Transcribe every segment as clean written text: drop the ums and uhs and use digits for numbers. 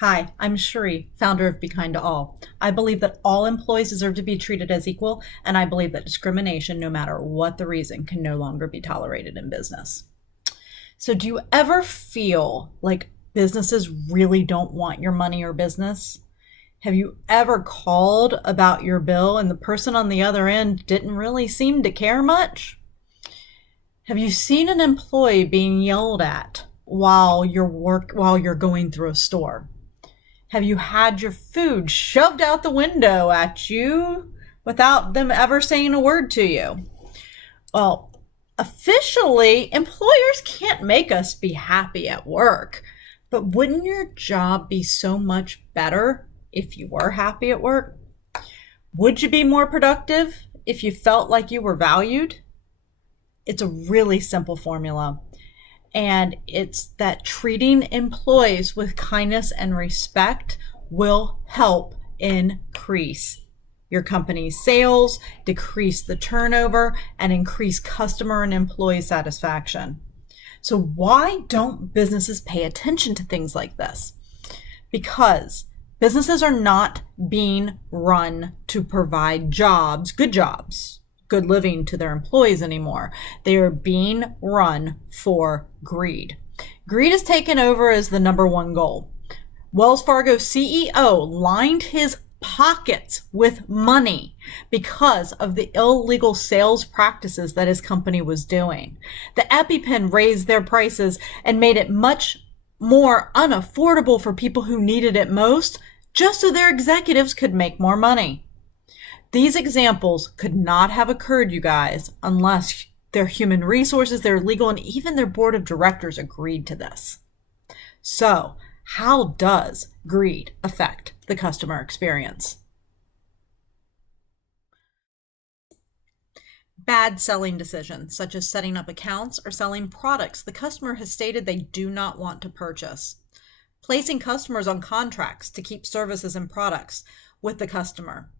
Hi, I'm Cherie, founder of Be Kind to All. I believe that all employees deserve to be treated as equal, and I believe that discrimination, no matter what the reason, can no longer be tolerated in business. So, do you ever feel like businesses really don't want your money or business? Have you ever called about your bill and the person on the other end didn't really seem to care much? Have you seen an employee being yelled at while you're going through a store? Have you had your food shoved out the window at you without them ever saying a word to you? Well, officially, employers can't make us be happy at work. But wouldn't your job be so much better if you were happy at work? Would you be more productive if you felt like you were valued? It's a really simple formula. And it's that treating employees with kindness and respect will help increase your company's sales, decrease the turnover, and increase customer and employee satisfaction. So why don't businesses pay attention to things like this? Because businesses are not being run to provide jobs, good living to their employees anymore. They are being run for greed. Greed is taken over as the number one goal. Wells Fargo CEO lined his pockets with money because of the illegal sales practices that his company was doing. The EpiPen raised their prices and made it much more unaffordable for people who needed it most, just so their executives could make more money. These examples could not have occurred, you guys, unless their human resources, their legal, and even their board of directors agreed to this. So, how does greed affect the customer experience? Bad selling decisions, such as setting up accounts or selling products the customer has stated they do not want to purchase. Placing customers on contracts to keep services and products with the customer.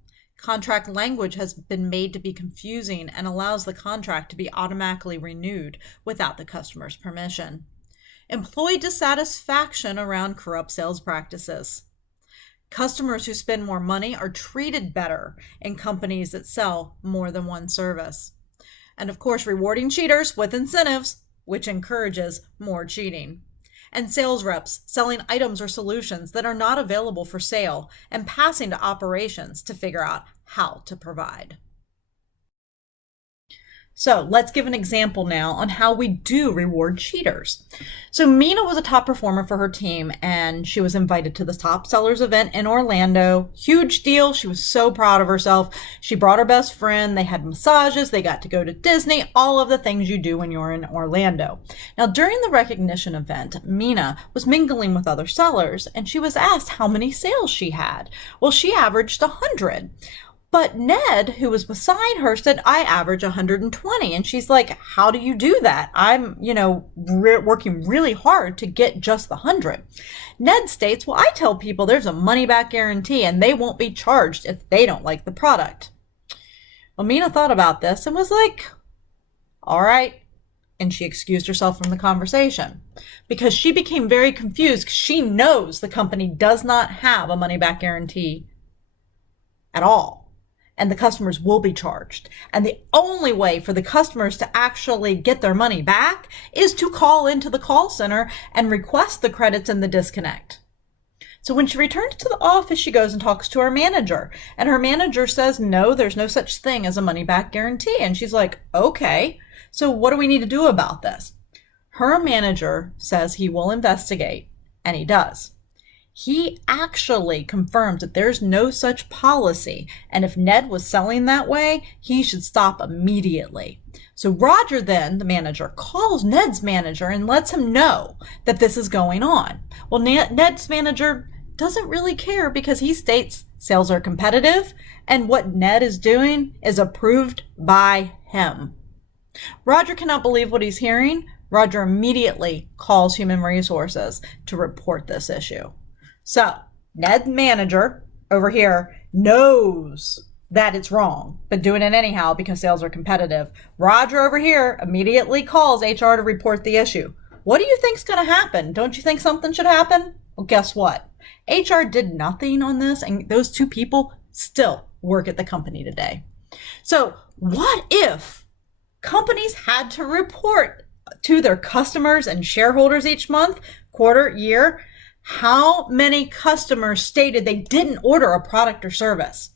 Contract language has been made to be confusing and allows the contract to be automatically renewed without the customer's permission. Employee dissatisfaction around corrupt sales practices. Customers who spend more money are treated better in companies that sell more than one service. And of course, rewarding cheaters with incentives, which encourages more cheating. And sales reps selling items or solutions that are not available for sale and passing to operations to figure out how to provide. So let's give an example now on how we do reward cheaters. So Mina was a top performer for her team and she was invited to the top sellers event in Orlando. Huge deal. She was so proud of herself. She brought her best friend. They had massages. They got to go to Disney, all of the things you do when you're in Orlando. Now, during the recognition event, Mina was mingling with other sellers and she was asked how many sales she had. Well, she averaged 100. But Ned, who was beside her, said, I average 120. And she's like, how do you do that? I'm, working really hard to get just the 100. Ned states, well, I tell people there's a money back guarantee and they won't be charged if they don't like the product. Well, Mina thought about this and was like, all right. And she excused herself from the conversation because she became very confused because she knows the company does not have a money back guarantee at all. And the customers will be charged. And the only way for the customers to actually get their money back is to call into the call center and request the credits and the disconnect. So when she returns to the office, she goes and talks to her manager. And her manager says, no, there's no such thing as a money back guarantee. And she's like, okay, so what do we need to do about this? Her manager says he will investigate, and he does. He actually confirms that there's no such policy, and if Ned was selling that way, he should stop immediately. So Roger then, the manager, calls Ned's manager and lets him know that this is going on. Well, Ned's manager doesn't really care because he states sales are competitive, and what Ned is doing is approved by him. Roger cannot believe what he's hearing. Roger immediately calls Human Resources to report this issue. So Ned's manager over here knows that it's wrong, but doing it anyhow because sales are competitive. Roger over here immediately calls HR to report the issue. What do you think's going to happen? Don't you think something should happen? Well, guess what? HR did nothing on this, and those two people still work at the company today. So what if companies had to report to their customers and shareholders each month, quarter, year, how many customers stated they didn't order a product or service?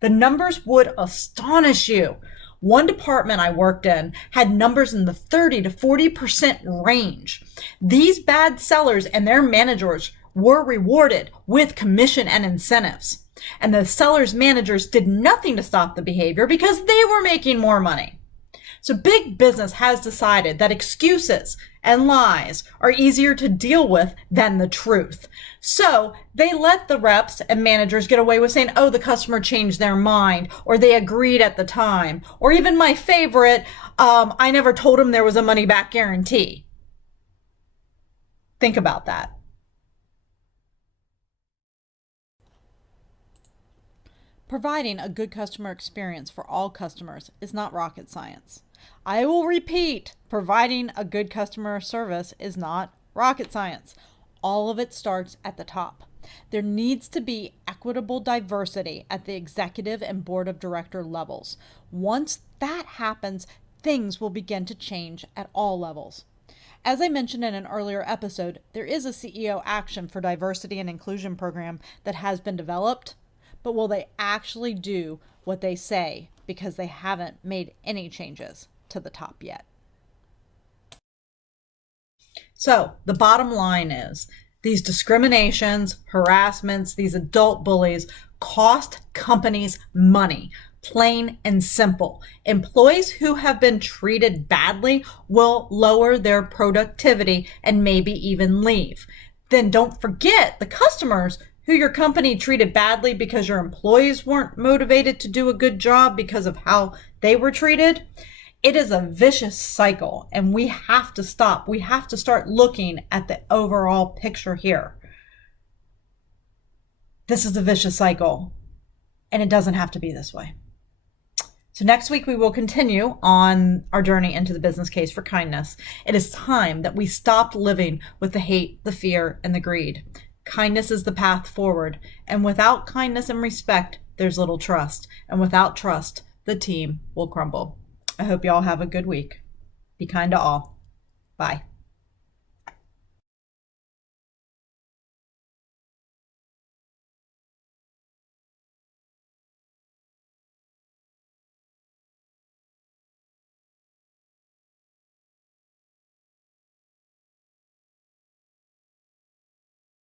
The numbers would astonish you. One department I worked in had numbers in the 30 to 40% range. These bad sellers and their managers were rewarded with commission and incentives. And the sellers' managers did nothing to stop the behavior because they were making more money. So big business has decided that excuses and lies are easier to deal with than the truth. So they let the reps and managers get away with saying, oh, the customer changed their mind, or they agreed at the time, or even my favorite, I never told him there was a money back guarantee. Think about that. Providing a good customer experience for all customers is not rocket science. I will repeat, providing a good customer service is not rocket science. All of it starts at the top. There needs to be equitable diversity at the executive and board of director levels. Once that happens, things will begin to change at all levels. As I mentioned in an earlier episode, there is a CEO Action for Diversity and Inclusion program that has been developed, but will they actually do what they say? Because they haven't made any changes to the top yet. So the bottom line is these discriminations, harassments, these adult bullies cost companies money, plain and simple. Employees who have been treated badly will lower their productivity and maybe even leave. Then don't forget the customers who your company treated badly because your employees weren't motivated to do a good job because of how they were treated. It is a vicious cycle, and we have to stop. We have to start looking at the overall picture here. This is a vicious cycle, and it doesn't have to be this way. So next week, we will continue on our journey into the business case for kindness. It is time that we stopped living with the hate, the fear, and the greed. Kindness is the path forward, and without kindness and respect, there's little trust, and without trust, the team will crumble. I hope you all have a good week. Be kind to all. Bye.